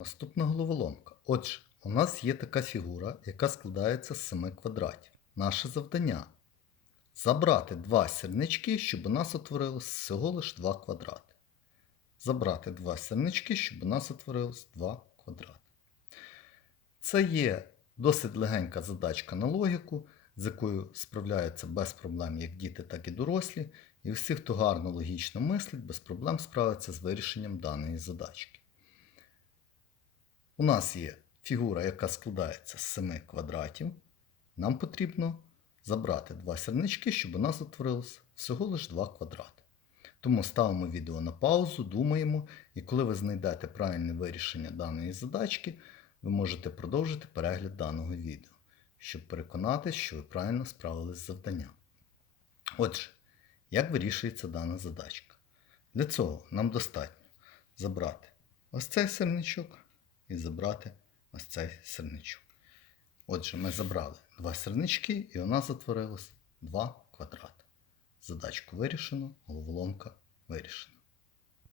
Наступна головоломка. Отже, у нас є така фігура, яка складається з 7 квадратів. Наше завдання забрати два сірнички, щоб у нас утворилось всього лише 2 квадрати. Забрати два сірнички, щоб у нас утворилось 2 квадрати. Це є досить легенька задачка на логіку, з якою справляються без проблем як діти, так і дорослі. І всі, хто гарно логічно мислить, без проблем справиться з вирішенням даної задачки. У нас є фігура, яка складається з 7 квадратів. Нам потрібно забрати два сірнички, щоб у нас утворилось всього лише 2 квадрати. Тому ставимо відео на паузу, думаємо, і коли ви знайдете правильне вирішення даної задачки, ви можете продовжити перегляд даного відео, щоб переконатися, що ви правильно справились з завданням. Отже, як вирішується дана задачка? Для цього нам достатньо забрати ось цей сирничок і забрати ось цей сирничок. Отже, ми забрали два сирнички і у нас затворилось два квадрати. Задачку вирішено, головоломка вирішена.